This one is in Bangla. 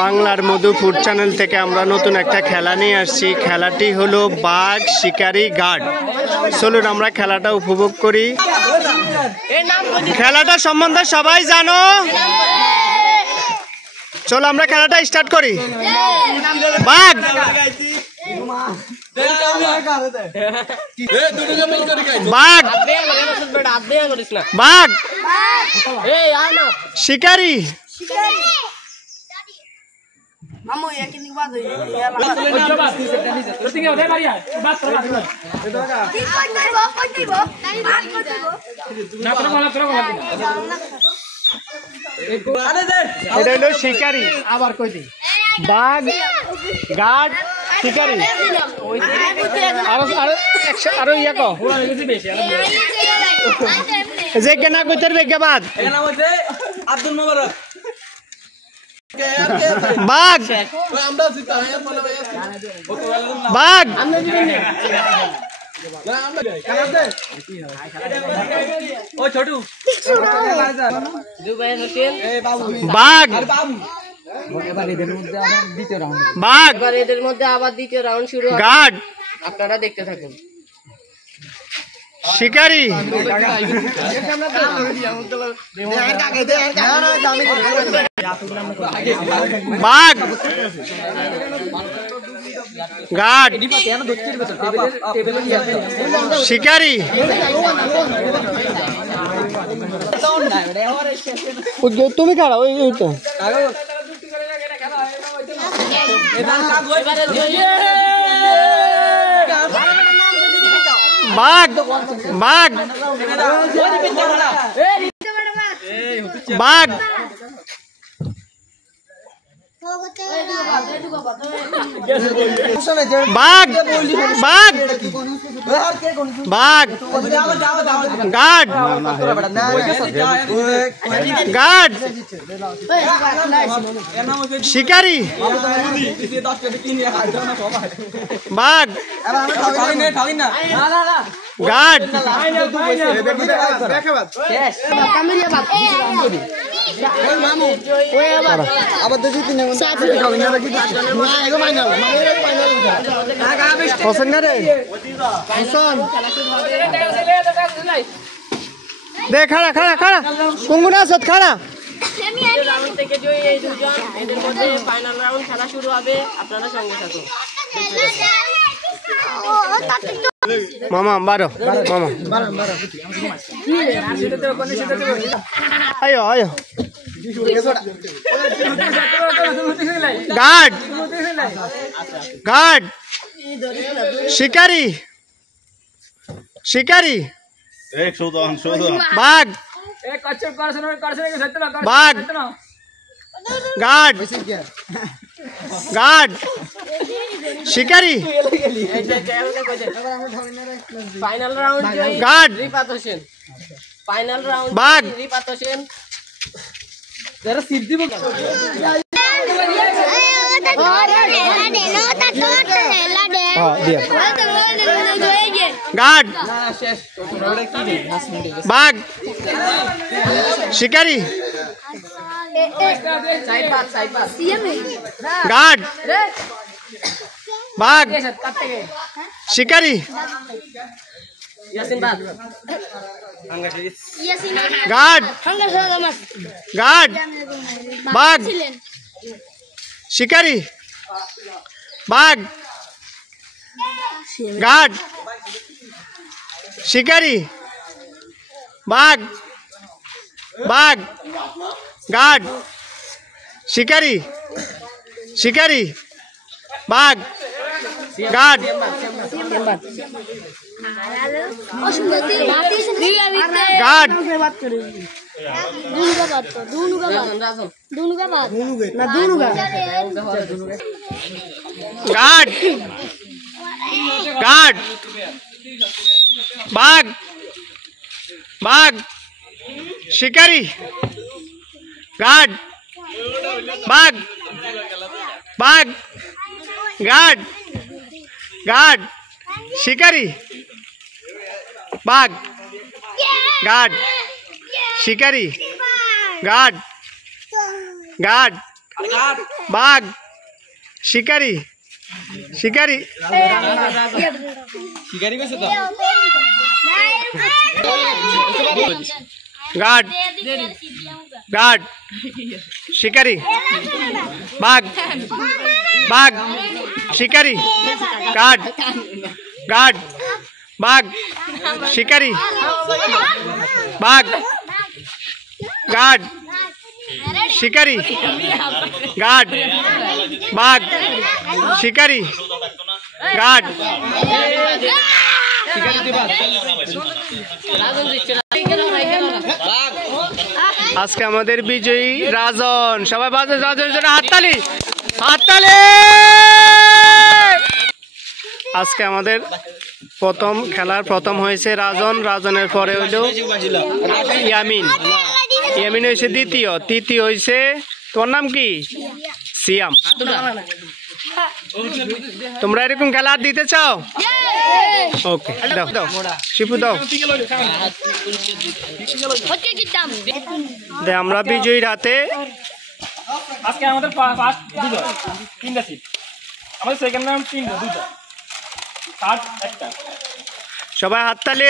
বাংলার মধু ফুড চ্যানেল থেকে আমরা নতুন একটা খেলা নিয়ে আসছি। খেলাটি হলো বাঘ শিকারি গার্ড। চলুন আমরা খেলাটা উপভোগ করি। খেলাটা সম্বন্ধে সবাই জানো? চলো আমরা খেলাটা স্টার্ট করি। বাঘ বাঘ বাঘ শিকারি এটা হলো শিকারি। আবার কই দিই বাঘ গার্ড শিকারি আরো ইয়া কো যে কেনা কইতের বেগাবাদ আব্দুল মোবারক বাঘ বাঘ ও ছোটু বাঘ বাঘ এদের মধ্যে আবার দ্বিতীয় রাউন্ড শুরু হবে। গার্ড আপনারা দেখতে থাকুন। শিকারি বাঘ গার্ড শিকারি তুমি খাড়া ওই তো বাঘ বাঘ বাঘ বাঘ বাঘ বাঘ গার্ড গার্ড শিকারি বাঘ গার্ড দে খাড়া খাড়া খাড়া কুঙ্গুনা আসাদ খাড়া। রাউন্ড থেকে যে এই দুজন এদের মধ্যে ফাইনাল রাউন্ড খেলা শুরু হবে। আপনারা সঙ্গে থাকুন। মামা বারো মামা আয়ো আয়ো গার্ড গার্ড শিকারি শিকারি বাঘ বাঘ গার্ড গার্ড শিকারি final round guard Rifat Hossain. Final round বাঘ রিফাত হোসেন। যারা সিট দিব গার্ড বাঘ শিকারি গার্ড বাঘ শিকারি গার্ড গার্ড বাঘ শিকারি বাঘ গার্ড শিকারি বাঘ বাঘ গার্ড শিকারি শিকারি বাঘ গার্ড गार्ड गार्ड गार्ड बाघ बाघ शिकारी गार्ड बाघ बाघ गार्ड गार्ड शिकारी বাঘ গার্ড শিকারি গার্ড গার্ড বাঘ শিকারি শিকারি শিকারি কইছে তো গার্ড গার্ড শিকারি বাঘ বাঘ শিকারি গার্ড গার্ড বাঘ শিকারি বাঘ গার্ড শিকারি গার্ড বাঘ শিকারি গার্ড আজকে আমাদের বিজয়ী রাজন সবাই বাজে রাজনের জন্য হাততালি হাততালি আজকে আমাদের প্রথম খেলার প্রথম হয়েছে রাজন রাজনের পরে হইলো ইয়ামিন ইয়ামিন হয়েছে দ্বিতীয় তৃতীয় হয়েছে তোমার নাম কি সিয়াম তোমরা এরকম খেলা আর দিতে চাও ওকে দাও দাও শিপু দাও দে আমরা বিজয়ী রাতে আজকে আমাদের ফার্স্ট বিজয় 3টা সিট আমাদের সেকেন্ড রাউন্ড 3টা 2টা থার্ড একটা সবাই হাততালি